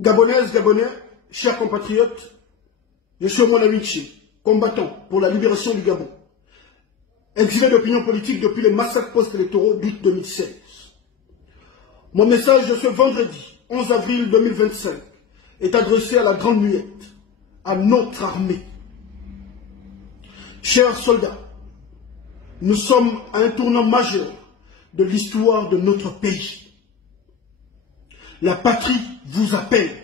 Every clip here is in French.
Gabonaises, Gabonais, chers compatriotes, je suis Omona Winchi, combattant pour la libération du Gabon, exilé d'opinion politique depuis les massacres post-électoraux d'août 2016. Mon message de ce vendredi 11 avril 2025 est adressé à la Grande Muette, à notre armée. Chers soldats, nous sommes à un tournant majeur de l'histoire de notre pays. La patrie vous appelle.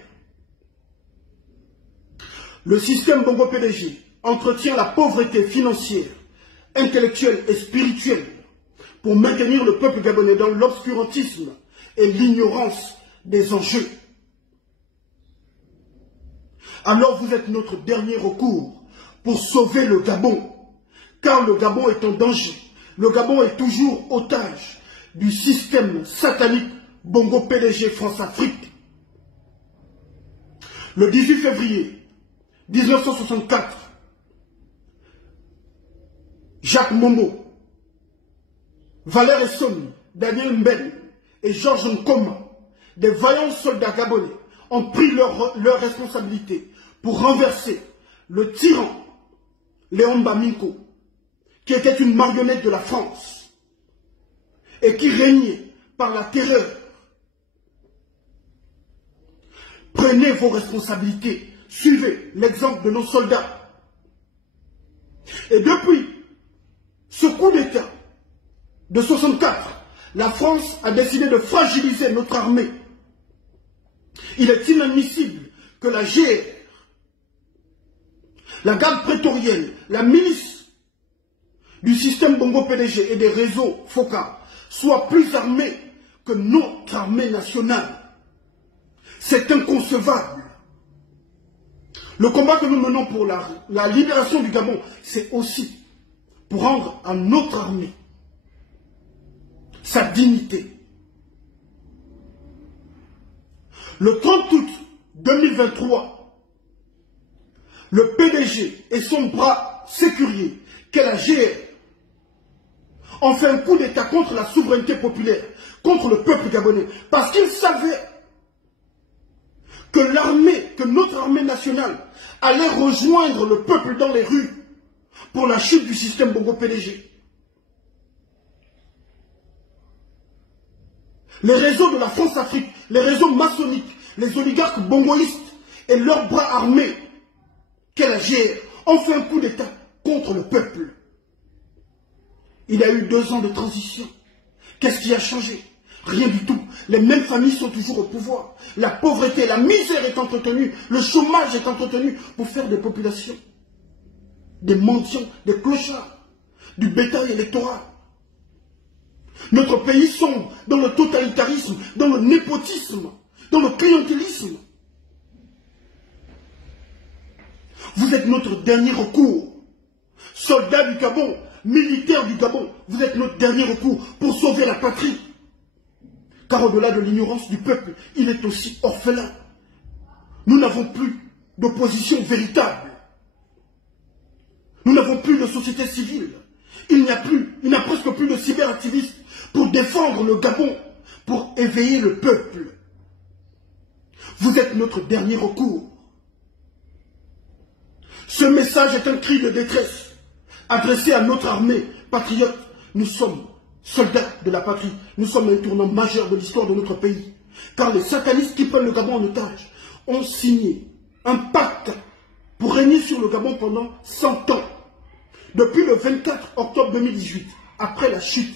Le système Bongo PDG entretient la pauvreté financière, intellectuelle et spirituelle pour maintenir le peuple gabonais dans l'obscurantisme et l'ignorance des enjeux. Alors vous êtes notre dernier recours pour sauver le Gabon, car le Gabon est en danger. Le Gabon est toujours otage du système satanique Bongo PDG France-Afrique. Le 18 février 1964, Jacques Momo, Valère Essoni, Daniel Mbène et Georges Nkoma, des vaillants soldats gabonais, ont pris leur responsabilité pour renverser le tyran Léon Baminko, qui était une marionnette de la France et qui régnait par la terreur. Prenez vos responsabilités, suivez l'exemple de nos soldats. Et depuis ce coup d'État de 64, la France a décidé de fragiliser notre armée. Il est inadmissible que la GR, la garde prétorienne, la milice du système Bongo PDG et des réseaux FOCA soient plus armés que notre armée nationale. C'est inconcevable. Le combat que nous menons pour la libération du Gabon, c'est aussi pour rendre à notre armée sa dignité. Le 30 août 2023, le PDG et son bras sécurier, qu'est la GR, ont fait un coup d'État contre la souveraineté populaire, contre le peuple gabonais, parce qu'ils savaient que notre armée nationale allait rejoindre le peuple dans les rues pour la chute du système Bongo PDG. Les réseaux de la France-Afrique, les réseaux maçonniques, les oligarques bongoïstes et leurs bras armés, qu'est la GR, ont fait un coup d'État contre le peuple. Il y a eu 2 ans de transition. Qu'est-ce qui a changé? Rien du tout. Les mêmes familles sont toujours au pouvoir. La pauvreté, la misère est entretenue, le chômage est entretenu pour faire des populations, des mendiants, des clochards, du bétail électoral. Notre pays sombre dans le totalitarisme, dans le népotisme, dans le clientélisme. Vous êtes notre dernier recours. Soldats du Gabon, militaires du Gabon, vous êtes notre dernier recours pour sauver la patrie. Car au-delà de l'ignorance du peuple, il est aussi orphelin. Nous n'avons plus d'opposition véritable. Nous n'avons plus de société civile. Il n'y a presque plus de cyberactivistes pour défendre le Gabon, pour éveiller le peuple. Vous êtes notre dernier recours. Ce message est un cri de détresse adressé à notre armée patriote. Nous sommes soldats de la patrie, nous sommes à un tournant majeur de l'histoire de notre pays. Car les satanistes qui prennent le Gabon en otage ont signé un pacte pour régner sur le Gabon pendant 100 ans. Depuis le 24 octobre 2018, après la chute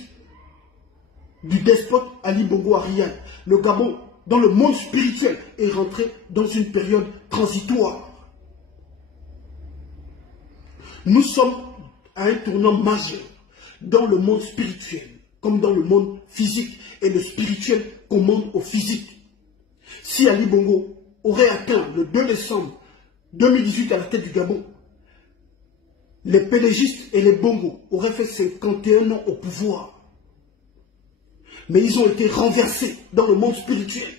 du despote Ali Bongo Ariane, le Gabon, dans le monde spirituel, est rentré dans une période transitoire. Nous sommes à un tournant majeur dans le monde spirituel, comme dans le monde physique, et le spirituel commande au physique. Si Ali Bongo aurait atteint le 2 décembre 2018 à la tête du Gabon, les pédégistes et les Bongo auraient fait 51 ans au pouvoir. Mais ils ont été renversés dans le monde spirituel.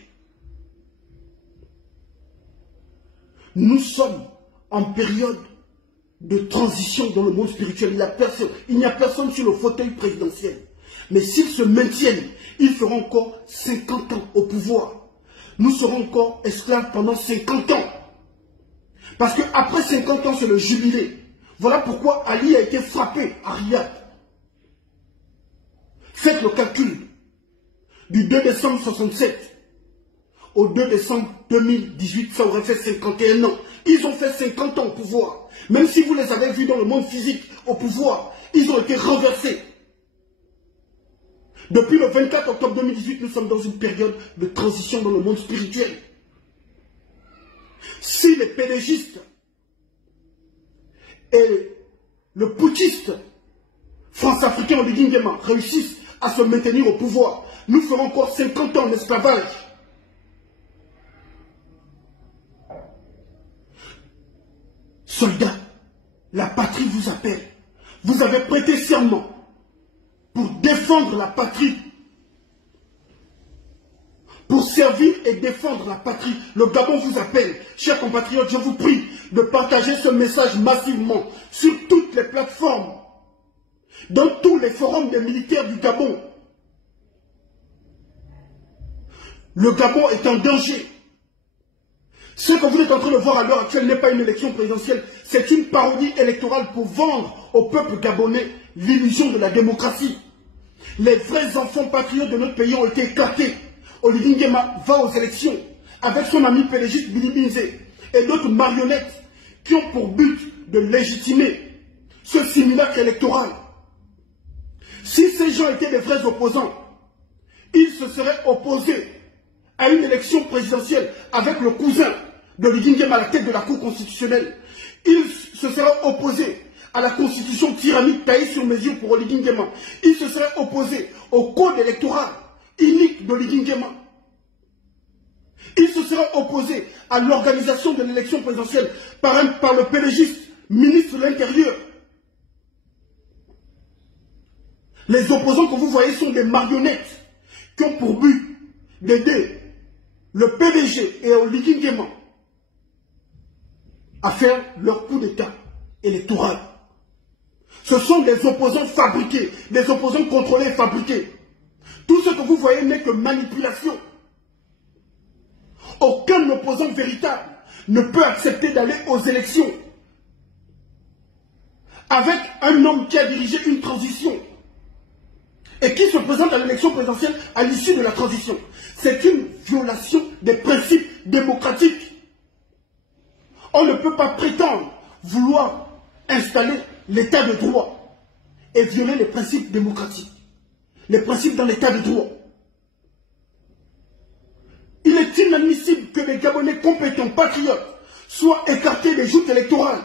Nous sommes en période de transition dans le monde spirituel. Il n'y a personne sur le fauteuil présidentiel. Mais s'ils se maintiennent, ils feront encore 50 ans au pouvoir. nous serons encore esclaves pendant 50 ans. Parce qu'après 50 ans, c'est le jubilé. Voilà pourquoi Ali a été frappé à Riyad. Faites le calcul. Du 2 décembre 67 au 2 décembre 2018, ça aurait fait 51 ans. Ils ont fait 50 ans au pouvoir. Même si vous les avez vus dans le monde physique au pouvoir, ils ont été renversés. Depuis le 24 octobre 2018, nous sommes dans une période de transition dans le monde spirituel. Si les pédégistes et le putschiste France-Africain Oligui Nguema réussissent à se maintenir au pouvoir, nous ferons encore 50 ans d'esclavage. Soldats, la patrie vous appelle. Vous avez prêté serment pour défendre la patrie, pour servir et défendre la patrie. Le Gabon vous appelle. Chers compatriotes, je vous prie de partager ce message massivement sur toutes les plateformes, dans tous les forums des militaires du Gabon. Le Gabon est en danger. Ce que vous êtes en train de voir à l'heure actuelle n'est pas une élection présidentielle, c'est une parodie électorale pour vendre au peuple gabonais l'illusion de la démocratie. Les vrais enfants patriotes de notre pays ont été écartés. Oligui Nguema va aux élections avec son ami pélégiste Billy Binzé et d'autres marionnettes qui ont pour but de légitimer ce simulacre électoral. Si ces gens étaient des vrais opposants, ils se seraient opposés à une élection présidentielle avec le cousin de Oligui Nguema à la tête de la Cour constitutionnelle. Ils se seraient opposés à la constitution tyrannique taillée sur mesure pour Oligui Nguema. Ils se seraient opposés au code électoral unique d'Oligui Nguema. Ils se seraient opposés à l'organisation de l'élection présidentielle par le pélégiste ministre de l'Intérieur. Les opposants que vous voyez sont des marionnettes qui ont pour but d'aider le PDG et Oligui Nguema à faire leur coup d'État électoral. Ce sont des opposants fabriqués, des opposants contrôlés et fabriqués. Tout ce que vous voyez n'est que manipulation. Aucun opposant véritable ne peut accepter d'aller aux élections avec un homme qui a dirigé une transition et qui se présente à l'élection présidentielle à l'issue de la transition. C'est une violation des principes démocratiques. On ne peut pas prétendre vouloir installer l'état de droit et violer les principes démocratiques, les principes dans l'état de droit. Il est inadmissible que des Gabonais compétents, patriotes, soient écartés des joutes électorales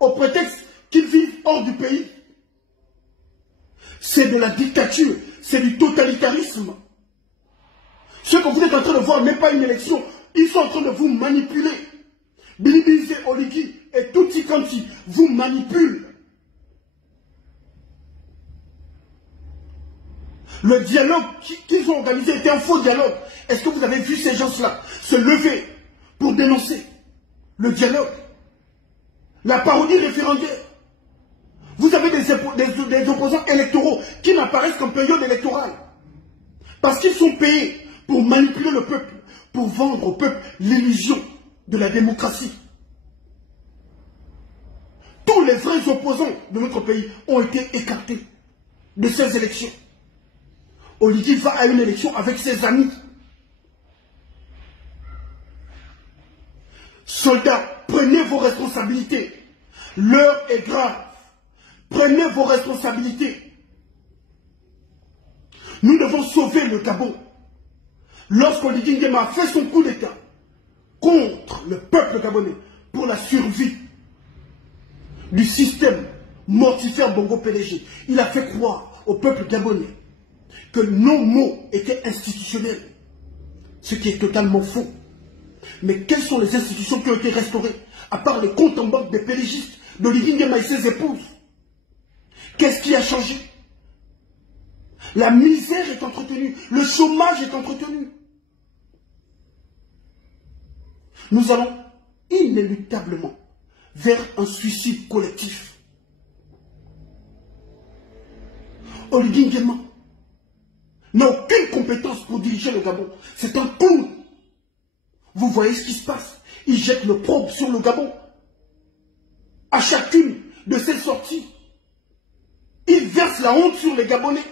au prétexte qu'ils vivent hors du pays. C'est de la dictature, c'est du totalitarisme. Ce que vous êtes en train de voir n'est pas une élection, ils sont en train de vous manipuler. Billy Binzé, Oligui et Tutti Kanti vous manipulent. Le dialogue qu'ils ont organisé était un faux dialogue. Est-ce que vous avez vu ces gens-là se lever pour dénoncer le dialogue, la parodie référendaire? Vous avez des opposants électoraux qui n'apparaissent qu'en période électorale. Parce qu'ils sont payés pour manipuler le peuple, pour vendre au peuple l'illusion de la démocratie. Tous les vrais opposants de notre pays ont été écartés de ces élections. Oligui va à une élection avec ses amis. Soldats, prenez vos responsabilités. L'heure est grave. Prenez vos responsabilités. Nous devons sauver le Gabon. Lorsqu'Oligui Nguema a fait son coup d'État contre le peuple gabonais pour la survie du système mortifère Bongo PDG, il a fait croire au peuple gabonais que nos mots étaient institutionnels, ce qui est totalement faux. Mais quelles sont les institutions qui ont été restaurées, à part les comptes en banque des pédégistes, d'Oligui Nguema et ses épouses? Qu'est-ce qui a changé? La misère est entretenue, le chômage est entretenu. Nous allons inéluctablement vers un suicide collectif. Oligui Nguema n'a aucune compétence pour diriger le Gabon. C'est un clown voyez ce qui se passe. Ils jettent le probe sur le Gabon. À chacune de ces sorties, ils versent la honte sur les Gabonais.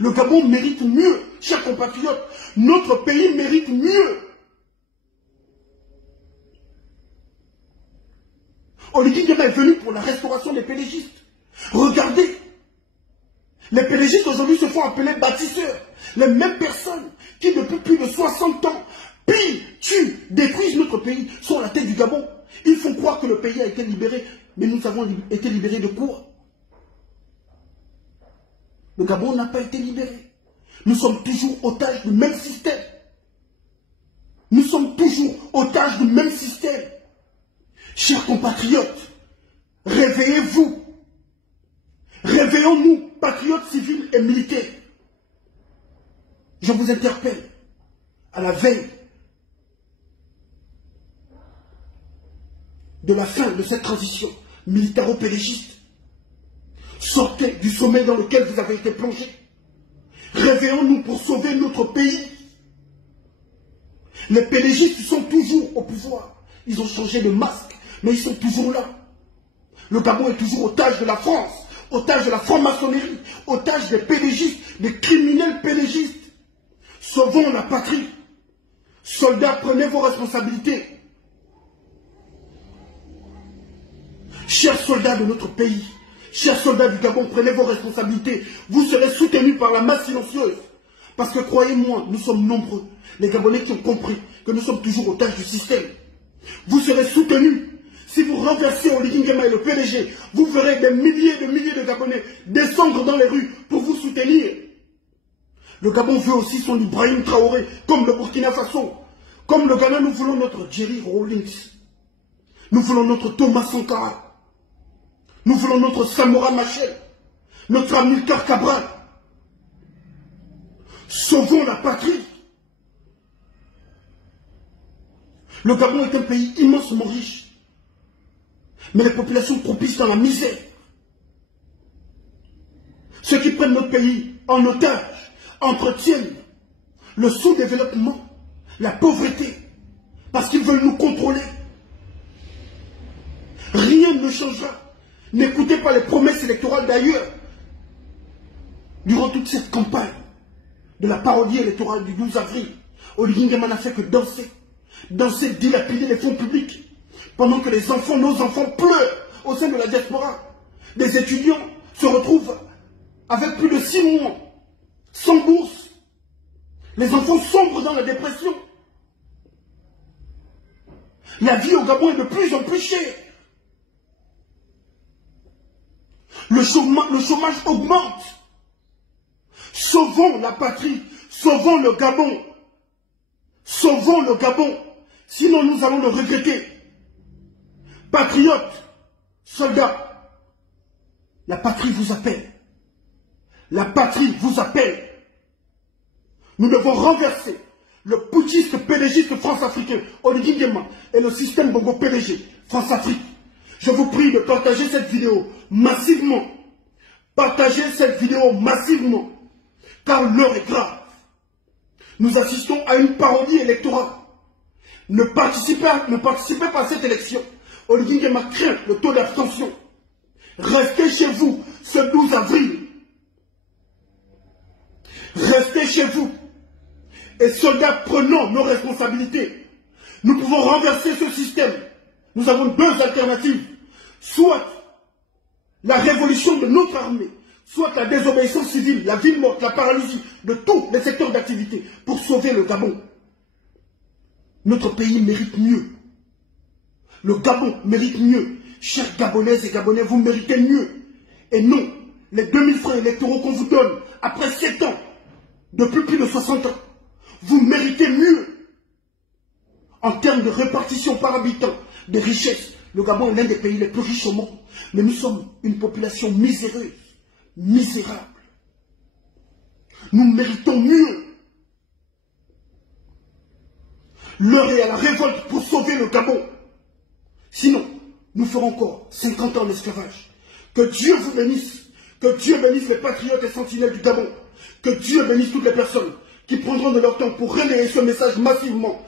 Le Gabon mérite mieux, chers compatriotes. Notre pays mérite mieux. Oligui Nguema est venu pour la restauration des pélégistes. Regardez. Les pélégistes aujourd'hui se font appeler bâtisseurs. Les mêmes personnes qui depuis plus de 60 ans pillent, tuent, détruisent notre pays sont à la tête du Gabon. Ils font croire que le pays a été libéré. Mais nous avons été libérés de quoi? Le Gabon n'a pas été libéré. Nous sommes toujours otages du même système. Nous sommes toujours otages du même système. Chers compatriotes, réveillez-vous. Réveillons-nous, patriotes civils et militaires. Je vous interpelle à la veille de la fin de cette transition militaro-pélégiste. Sortez du sommet dans lequel vous avez été plongé. Réveillons-nous pour sauver notre pays. Les pélégistes sont toujours au pouvoir. Ils ont changé de masque, mais ils sont toujours là. Le Gabon est toujours otage de la France, otage de la franc-maçonnerie, otage des pélégistes, des criminels pélégistes. Sauvons la patrie. Soldats, prenez vos responsabilités. Chers soldats de notre pays, chers soldats du Gabon, prenez vos responsabilités. Vous serez soutenus par la masse silencieuse. Parce que croyez-moi, nous sommes nombreux. Les Gabonais qui ont compris que nous sommes toujours otages du système. Vous serez soutenus. Si vous renversez Oligui Nguema et le PDG, vous verrez des milliers de Gabonais descendre dans les rues pour vous soutenir. Le Gabon veut aussi son Ibrahim Traoré, comme le Burkina Faso. Comme le Ghana, nous voulons notre Jerry Rawlings. Nous voulons notre Thomas Sankara. Nous voulons notre Samora Machel, notre Amilcar Cabral. Sauvons la patrie. Le Gabon est un pays immensement riche. Mais les populations propissent dans la misère. Ceux qui prennent notre pays en otage entretiennent le sous-développement, la pauvreté, parce qu'ils veulent nous contrôler. Rien ne changera. N'écoutez pas les promesses électorales d'ailleurs. Durant toute cette campagne de la parodie électorale du 12 avril, Oligui Nguema n'a fait que danser. Danser, dilapider les fonds publics. Pendant que les enfants, nos enfants pleurent au sein de la diaspora. Des étudiants se retrouvent avec plus de 6 mois, sans bourse. Les enfants sombrent dans la dépression. La vie au Gabon est de plus en plus chère. Le chômage augmente. Sauvons la patrie. Sauvons le Gabon. Sauvons le Gabon. Sinon nous allons le regretter. Patriotes, soldats, la patrie vous appelle. La patrie vous appelle. Nous devons renverser le putschiste pélégiste France-Africain, Oligui Nguema, et le système Bongo PDG, France-Afrique. Je vous prie de partager cette vidéo massivement. Partagez cette vidéo massivement. Car l'heure est grave. Nous assistons à une parodie électorale. Ne participez pas à cette élection. Oligui Nguema craint le taux d'abstention. Restez chez vous ce 12 avril. Restez chez vous. Et soldats, prenons nos responsabilités. Nous pouvons renverser ce système. Nous avons 2 alternatives. Soit la révolution de notre armée, soit la désobéissance civile, la ville morte, la paralysie de tous les secteurs d'activité pour sauver le Gabon. Notre pays mérite mieux. Le Gabon mérite mieux. Chers Gabonaises et Gabonais, vous méritez mieux. Et non, les 2000 francs électoraux qu'on vous donne après 7 ans, depuis plus de 60 ans, vous méritez mieux. En termes de répartition par habitant des richesses, le Gabon est l'un des pays les plus riches au monde. Mais nous sommes une population miséreuse, misérable. Nous méritons mieux. L'heure est à la révolte pour sauver le Gabon. Sinon, nous ferons encore 50 ans d'esclavage. Que Dieu vous bénisse. Que Dieu bénisse les patriotes et sentinelles du Gabon. Que Dieu bénisse toutes les personnes qui prendront de leur temps pour relayer ce message massivement.